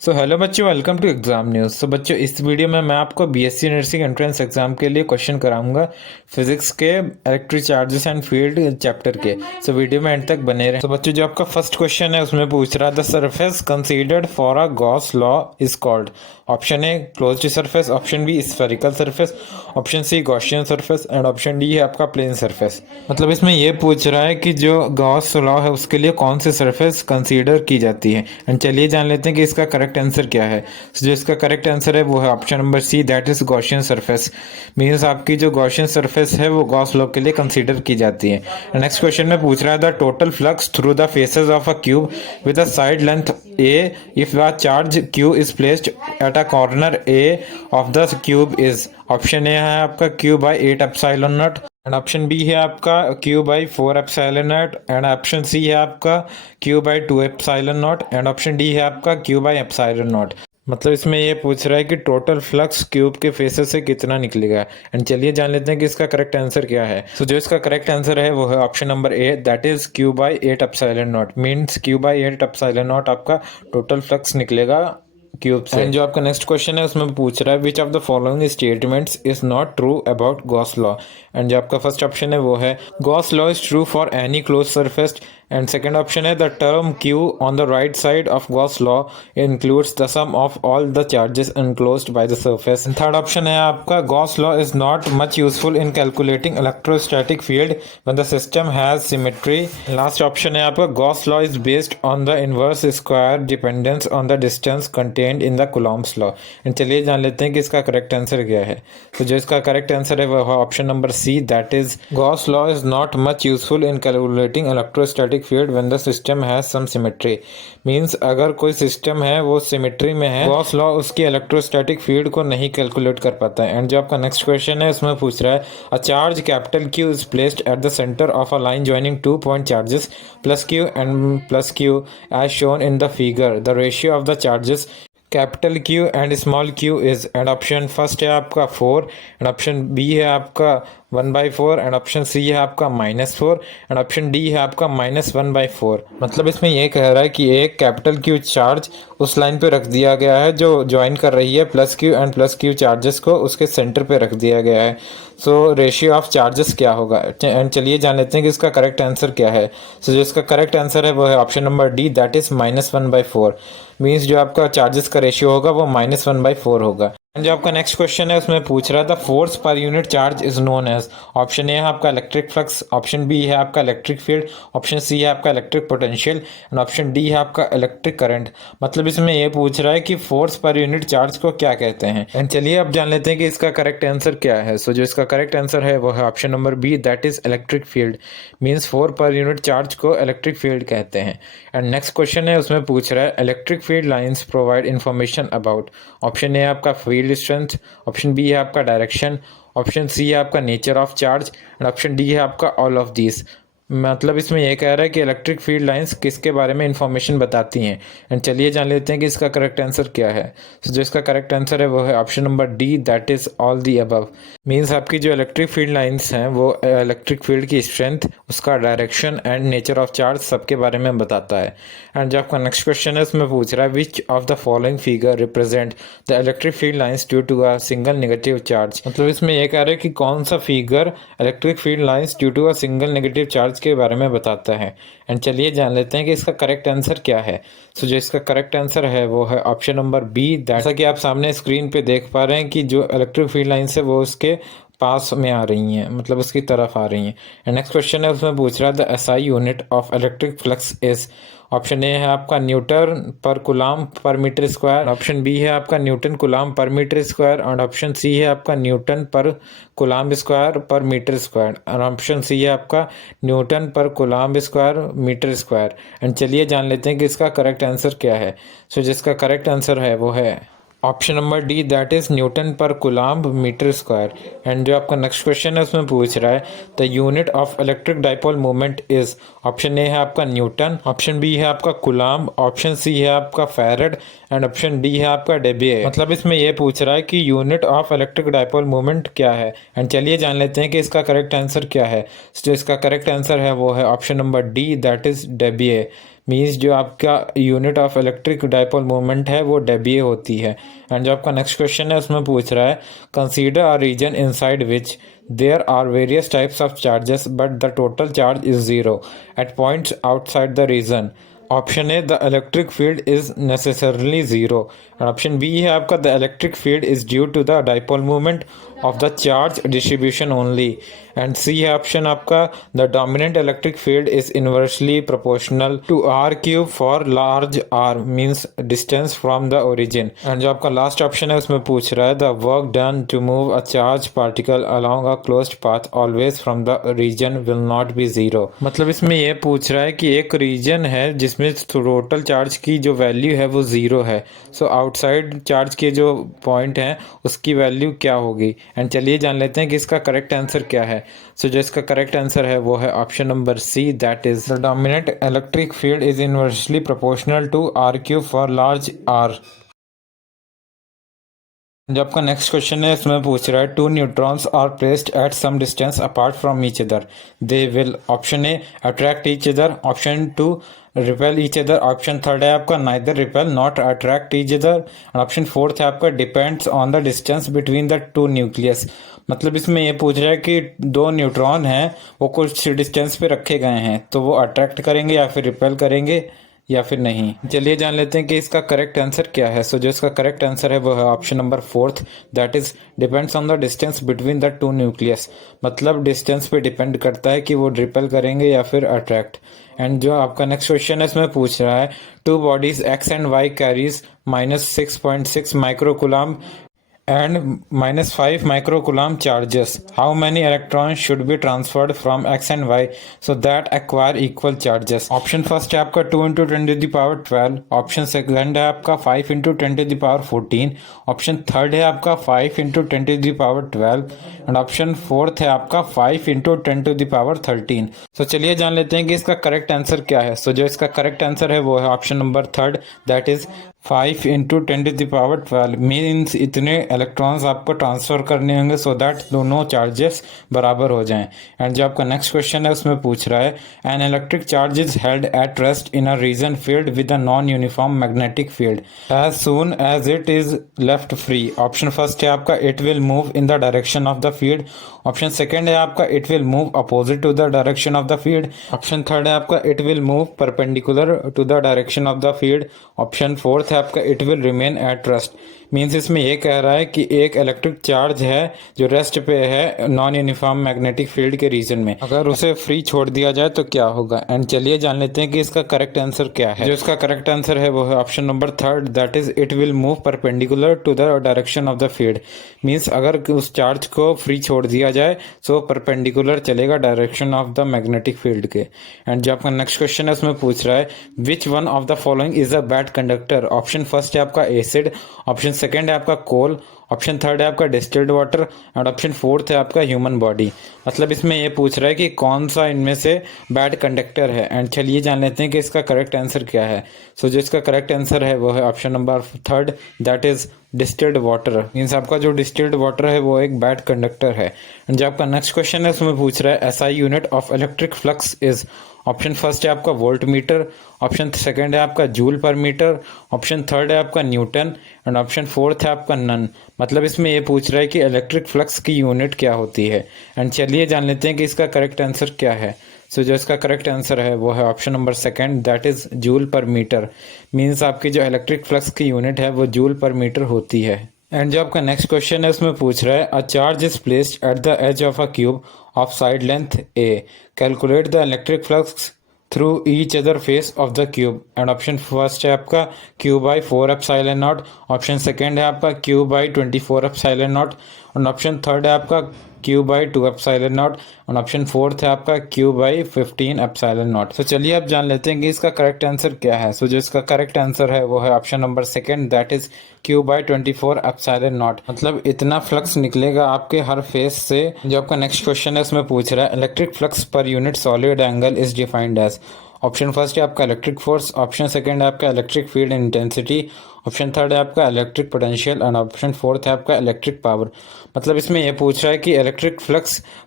So hello बच्चों, welcome to exam news. सो बच्चों, इस वीडियो में मैं आपको बीएससी नर्सिंग एंट्रेंस एग्जाम के लिए क्वेश्चन कराऊंगा फिजिक्स के electric charges and field chapter के। सो वीडियो में एंड तक बने रहें। तो बच्चों, जो आपका फर्स्ट क्वेश्चन है उसमें पूछ रहा है the surface considered for a Gauss law is called. Option a closed surface, option B spherical surface, option C Gaussian surface and option D है आपका प्लेन सरफेस। मतलब इसमें ये पूछ रहा है कि जो गॉस लॉ है उसके लिए कौन सी सरफेस कंसीडर की जाती है। एंड चलिए जान लेते हैं कि इसका करेक्ट आंसर क्या है। So, जो इसका करेक्ट आंसर है वो है option number C, that is Gaussian surface. Means आपकी जो गॉसियन सरफेस है वो गॉस लॉ के लिए कंसीडर की जाती है। नेक्स्ट क्वेश्चन में पूछ रहा है the total flux through the faces of a cube with a side length A if the charge Q is placed at a corner A of the cube is. Option A है आपका Q by 8 epsilon not and option B है आपका Q by 4 epsilon not and option C है आपका Q by 2 epsilon not and option D है आपका Q by epsilon not. मतलब इसमें ये पूछ रहा है कि टोटल फ्लक्स क्यूब के फेसेस से कितना निकलेगा। एंड चलिए जान लेते हैं कि इसका करेक्ट आंसर क्या है। सो जो इसका करेक्ट आंसर है वो है option number A, that is Q by 8 epsilon not. Means Q by 8 epsilon not आपका टोटल फ्लक्स निकलेगा क्यूब से। एंड जो आपका नेक्स्ट क्वेश्चन है उसमें पूछ रहा है which of the following statements is not true about Gauss law. And जो आपका फर्स्ट ऑप्शन है वो है Gauss law is true for any close surface. And second option है the term Q on the right side of Gauss law includes the some of all the charges enclosed by the surface. Third option है आपका Gauss law is not much useful in calculating electrostatic field when the system has symmetry. Last option है आपका Gauss law is based on the inverse square dependence on the distance contained in the Coulomb's law. And चलिए जान लेते हैं कि इसका correct answer क्या है। तो जो इसका करेक्ट आंसर है वो है option number C, that is Gauss law is not much useful in calculating electrostatic field when the system has some symmetry. Means अगर कोई सिस्टम है वो सिमेट्री में है, गॉस लॉ उसकी इलेक्ट्रोस्टैटिक फील्ड को नहीं कैलकुलेट कर पाता है। एंड जो आपका नेक्स्ट क्वेश्चन है उसमें पूछ रहा है a charge capital Q is placed at the centre of a line joining 2 point charges plus Q and plus Q as shown in the figure. The ratio of the charges capital Q and small Q is. And option first है आपका 4 and option B है आपका 1/4 and option C है आपका -4 and option D है आपका -1/4। मतलब इसमें ये कह रहा है कि एक कैपिटल क्यू चार्ज उस लाइन पे रख दिया गया है जो ज्वाइन कर रही है plus Q and plus Q charges को, उसके सेंटर पे रख दिया गया है। सो रेशियो ऑफ चार्जेस क्या होगा। एंड चलिए जान लेते हैं कि इसका करेक्ट आंसर क्या है। सो जो इसका करेक्ट आंसर है वो है option number D, that is -1/4। Means जो आपका चार्जेस का रेशियो होगा वो -1/4 होगा। एंड जो आपका नेक्स्ट क्वेश्चन है उसमें पूछ रहा था force per unit charge is known as. Option A है आपका इलेक्ट्रिक फ्लक्स, ऑप्शन बी है आपका इलेक्ट्रिक फील्ड, ऑप्शन सी है आपका electric potential and option D है आपका इलेक्ट्रिक करंट। मतलब इसमें ये पूछ रहा है कि फोर्स पर यूनिट चार्ज को क्या कहते हैं। एंड चलिए अब जान लेते हैं कि इसका करेक्ट आंसर क्या है। सो जो इसका करेक्ट आंसर है वो है option number B, that is electric field. Means 4 per unit charge को इलेक्ट्रिक फील्ड कहते हैं। एंड नेक्स्ट क्वेश्चन है उसमें पूछ रहा है electric field lines provide information about. Option A है आपका फील्ड स्ट्रेंथ, ऑप्शन बी है आपका डायरेक्शन, ऑप्शन सी है आपका nature of charge and option D है आपका ऑल ऑफ दिस। मतलब इसमें यह कह रहा है कि इलेक्ट्रिक फील्ड लाइंस किसके बारे में इंफॉर्मेशन बताती हैं। एंड चलिए जान लेते हैं कि इसका करेक्ट आंसर क्या है। तो जो इसका करेक्ट आंसर है वो है option number D, that is all the above. Means आपकी जो इलेक्ट्रिक फील्ड लाइंस हैं वो इलेक्ट्रिक फील्ड की स्ट्रेंथ, उसका direction and nature of charge सबके बारे में बताता है। एंड जो आपका नेक्स्ट क्वेश्चन है उसमें पूछ रहा है which of the following figure represent the electric field lines due to a single negative charge. मतलब इसमें यह कह रहा है कि कौन सा figure electric field lines due to a single negative charge के बारे में बताता है। एंड चलिए जान लेते हैं कि इसका करेक्ट आंसर क्या है। सो जो इसका करेक्ट आंसर है वो है ऑप्शन नंबर बी, जैसा कि आप सामने स्क्रीन पे देख पा रहे हैं कि जो इलेक्ट्रिक फील्ड लाइंस है वो उसके पास में आ रही हैं, मतलब उसकी तरफ आ रही हैं। एंड नेक्स्ट क्वेश्चन है उसमें पूछ रहा है the SI unit of electric flux is. Option A है आपका न्यूटन पर कुलाम पर मीटर स्क्वायर, ऑप्शन बी है आपका न्यूटन कुलाम पर मीटर स्क्वायर और ऑप्शन सी है आपका न्यूटन पर कुलाम स्क्वायर पर मीटर स्क्वायर और ऑप्शन सी है आपका न्यूटन पर कुलाम स्क्वायर मीटर स्क्वायर। एंड चलिए जान लेते हैं कि इसका करेक्ट आंसर क्या है। सो जिसका करेक्ट आंसर है वो है option number D, that is Newton पर कुलाम्ब मीटर स्क्वायर। एंड जो आपका नेक्स्ट क्वेश्चन है उसमें पूछ रहा है the unit of electric dipole moment is. Option A है आपका न्यूटन, ऑप्शन बी है आपका कुलाम्ब, ऑप्शन सी है आपका फैरड एंड ऑप्शन डी है आपका डेबिये। मतलब इसमें यह पूछ रहा है कि unit of electric dipole moment क्या है। एंड चलिए जान लेते हैं कि इसका करेक्ट आंसर क्या है। जो इसका करेक्ट आंसर है वो है option number D, that is डेबिये। Means जो आपका unit of electric dipole moment है वो डब्ल्यू होती है। एंड जो आपका नेक्स्ट क्वेश्चन है उसमें पूछ रहा है consider a reason inside which there are various types of charges but the total charge is zero eight points outside the reason. Option A the electric field is necessarily zero and option B है आपका the electric field is due to the dipole movement of the charge distribution only and सी है option आपका the dominant electric field is inversely proportional to are cube for large are means distance from the origin. And जो आपका last option है उसमें पूछ रहा है the work done to move a charge particle along a closed path always from the reason will not be zero. मतलब इसमें यह पूछ रहा है कि एक रीजन है जिसमें टोटल चार्ज की जो वैल्यू है वो जीरो है, सो आउटसाइड चार्ज के जो पॉइंट हैं उसकी वैल्यू क्या होगी। एंड चलिए जान लेते हैं कि इसका करेक्ट आंसर क्या है। सो जो इसका करेक्ट आंसर है वो है option number C, that is the dominant electric field is inversely proportional to are cube for large are. जो आपका नेक्स्ट क्वेश्चन है इसमें पूछ रहा है to neutrons are placed at some distance apart from each other they will option A attract each other, option to repel each other, option third है आपका neither repel not attract each other and option fourth है आपका depends on the distance between the two nucleus. मतलब इसमें ये पूछ रहा है कि दो न्यूट्रॉन हैं वो कुछ डिस्टेंस पे रखे गए हैं तो वो अट्रैक्ट करेंगे या फिर रिपेल करेंगे या फिर नहीं। चलिए जान लेते हैं कि इसका करेक्ट आंसर क्या है। सो जो इसका करेक्ट आंसर है वो है option number fourth, that is depends on the distance between the two nucleus. मतलब डिस्टेंस पे डिपेंड करता है कि वो रिपेल करेंगे या फिर अट्रैक्ट। एंड जो आपका नेक्स्ट क्वेश्चन है इसमें पूछ रहा है two bodies x and Y carries -6.6 microcoulomb and -5 microcoulomb charges. How many electrons should be transferred from x and y so that acquire equal charges? Option first है आपका 2 into 10 to the power 12, option second है आपका 5 into 10 to the power 14, option third है आपका 5 into 10 to the power 12 and option fourth है आपका 5 into 10 to the power 13। तो चलिए जान लेते हैं कि इसका करेक्ट आंसर क्या है। सो जो इसका करेक्ट आंसर है वो है option number third, that is 5 into 10 to the power 12 means इतने इलेक्ट्रॉन्स आपको ट्रांसफर करने होंगे सो दैट दोनों चार्जेस बराबर हो जाएं। एंड जो आपका नेक्स्ट क्वेश्चन है उसमें पूछ रहा है an electric charge is held at rest in a reason field with a non uniform magnetic field as soon as it is left free. Option first है आपका it will move in the direction of the field, option second है आपका it will move opposite to the direction of the field, option third है आपका it will move perpendicular to the direction of the field, option fourth है आपका it will remain at rest. Means इसमें यह कह रहा है कि एक इलेक्ट्रिक चार्ज है जो रेस्ट पे है नॉन यूनिफॉर्म मैग्नेटिक फील्ड के रीजन में, अगर उसे फ्री छोड़ दिया जाए तो क्या होगा। एंड चलिए जान लेते हैं कि इसका करेक्ट आंसर क्या है। जो इसका करेक्ट आंसर है वो है option number third, that is it will move perpendicular to the direction of the field. Means अगर उस चार्ज को फ्री छोड़ दिया जाए तो परपेंडिकुलर चलेगा direction of the magnetic field के। एंड जो आपका नेक्स्ट क्वेश्चन है उसमें पूछ रहा है which one of the following is a bad conductor. Option first है आपका एसिड, ऑप्शन सेकंड है आपका कोल, ऑप्शन थर्ड है आपका distilled water and option fourth है आपका ह्यूमन बॉडी। मतलब इसमें ये पूछ रहा है कि कौन सा इनमें से बैड कंडक्टर है। एंड चलिए जान लेते हैं कि इसका करेक्ट आंसर क्या है। सो जो इसका करेक्ट आंसर है वो है option number third, that is distilled water. Means आपका जो डिस्टिल्ड वाटर है वो एक बैड कंडक्टर है। एंड जो आपका नेक्स्ट क्वेश्चन है उसमें पूछ रहा है SI unit of electric flux is. Option first है आपका वोल्ट मीटर, ऑप्शन सेकंड है आपका जूल पर मीटर, ऑप्शन थर्ड है आपका न्यूटन एंड ऑप्शन फोर्थ है आपका नन। मतलब इसमें ये पूछ रहा है कि इलेक्ट्रिक फ्लक्स की यूनिट क्या होती है। एंड चलिए जान लेते हैं कि इसका करेक्ट आंसर क्या है। सो जो इसका करेक्ट आंसर है वो है option number second, that is joule पर मीटर। मीन्स आपकी जो इलेक्ट्रिक फ्लक्स की यूनिट है वो जूल पर मीटर होती है। एंड जो आपका नेक्स्ट क्वेश्चन है उसमें पूछ रहा है a charge is placed at the age of a cube of side length A, calculate the electric flux through each other face of the cube. And option first है आपका Q by 4 epsilon not, option second है आपका Q by 24 epsilon not और option third है आपका Q by 2 epsilon not और option fourth है आपका क्यू बाई 15 एप्सिलॉन नॉट। तो चलिए अब जान लेते हैं कि इसका करेक्ट आंसर क्या है। सो जो इसका करेक्ट आंसर है वो है option number second, that is Q by 24 epsilon not. मतलब इतना फ्लक्स निकलेगा आपके हर फेस से। जो आपका नेक्स्ट क्वेश्चन है उसमें पूछ रहा है electric flux per unit solid angle is defined as. Option first है आपका इलेक्ट्रिक फोर्स, ऑप्शन सेकंड है आपका electric field intensity, option third है आपका electric potential and option fourth है आपका इलेक्ट्रिक पावर। मतलब इसमें यह पूछ रहा है कि electric flux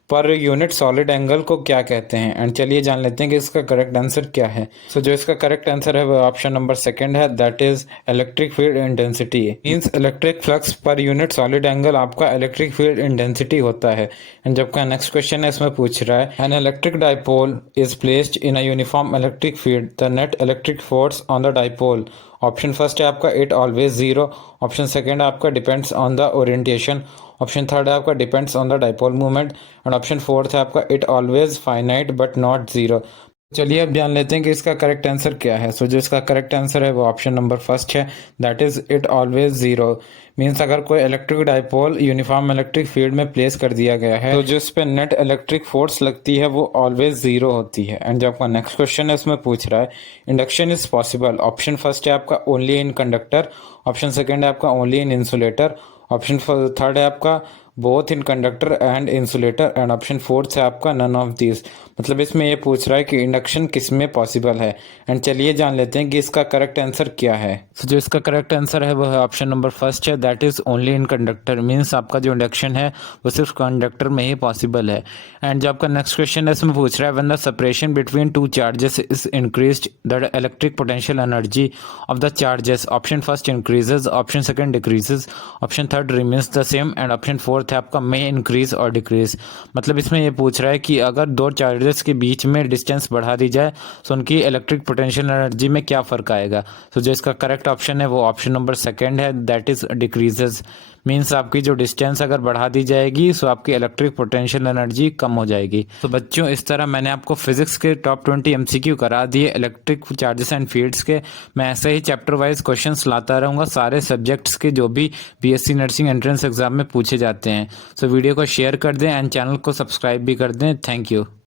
per unit solid angle को क्या कहते हैं। एंड चलिए जान लेते हैं कि इसका करेक्ट आंसर क्या है। सो जो इसका करेक्ट आंसर है वो ऑप्शन नंबर सेकंड है, that is electric field intensity. Means electric flux per unit solid angle आपका इलेक्ट्रिक फील्ड इंटेंसिटी होता है। एंड जबकि नेक्स्ट क्वेश्चन है इसमें पूछ रहा है, an electric dipole is placed in a uniform electric field, the net electric force on the dipole. Option first है आपका it always zero, option second है आपका depends on the orientation, option third है आपका depends on the dipole movement, and option fourth है आपका it always finite but not zero. चलिए अब जान लेते हैं कि इसका करेक्ट आंसर क्या है। सो जो इसका करेक्ट आंसर है वो ऑप्शन नंबर फर्स्ट है, that is it always zero. Means अगर कोई electric dipole uniform electric field में प्लेस कर दिया गया है तो जो इस पे नेट इलेक्ट्रिक फोर्स लगती है वो ऑलवेज जीरो होती है। एंड जो आपका नेक्स्ट क्वेश्चन है इसमें पूछ रहा है, induction is possible. Option first है आपका only in conductor, option second है आपका only in insulator, option third है आपका both in conductor and insulator, and option fourth है आपका नन ऑफ दिस। मतलब इसमें ये पूछ रहा है कि इंडक्शन किस में पॉसिबल है। एंड चलिए जान लेते हैं कि इसका करेक्ट आंसर क्या है। तो जो इसका करेक्ट आंसर है वो है ऑप्शन नंबर फर्स्ट है, that is only in conductor. Means आपका जो इंडक्शन है वो सिर्फ कंडक्टर में ही पॉसिबल है। एंड जो आपका नेक्स्ट क्वेश्चन है इसमें पूछ रहा है, when the separation between two charges is increased the electric potential energy of the charges. Option first increases, option second decreases, option third remains the same, and option fourth है आपका may increase और decrease. मतलब इसमें ये पूछ रहा है कि अगर दो चार्जेस के बीच में डिस्टेंस बढ़ा दी जाए तो उनकी इलेक्ट्रिक पोटेंशियल एनर्जी में क्या फ़र्क आएगा। तो जो इसका करेक्ट ऑप्शन है वो ऑप्शन नंबर सेकंड है, दैट इज डिक्रीजेज। मीन्स आपकी जो डिस्टेंस अगर बढ़ा दी जाएगी तो आपकी इलेक्ट्रिक पोटेंशियल एनर्जी कम हो जाएगी। तो बच्चों इस तरह मैंने आपको फिजिक्स के टॉप 20 एमसीक्यू करा दिए इलेक्ट्रिक चार्जेस एंड फील्ड्स के। मैं ऐसे ही चैप्टर वाइज क्वेश्चंस लाता रहूँगा सारे सब्जेक्ट्स के जो भी बीएससी नर्सिंग एंट्रेंस एग्जाम में पूछे जाते हैं। सो वीडियो को शेयर कर दें एंड चैनल को सब्सक्राइब भी कर दें। Thank you.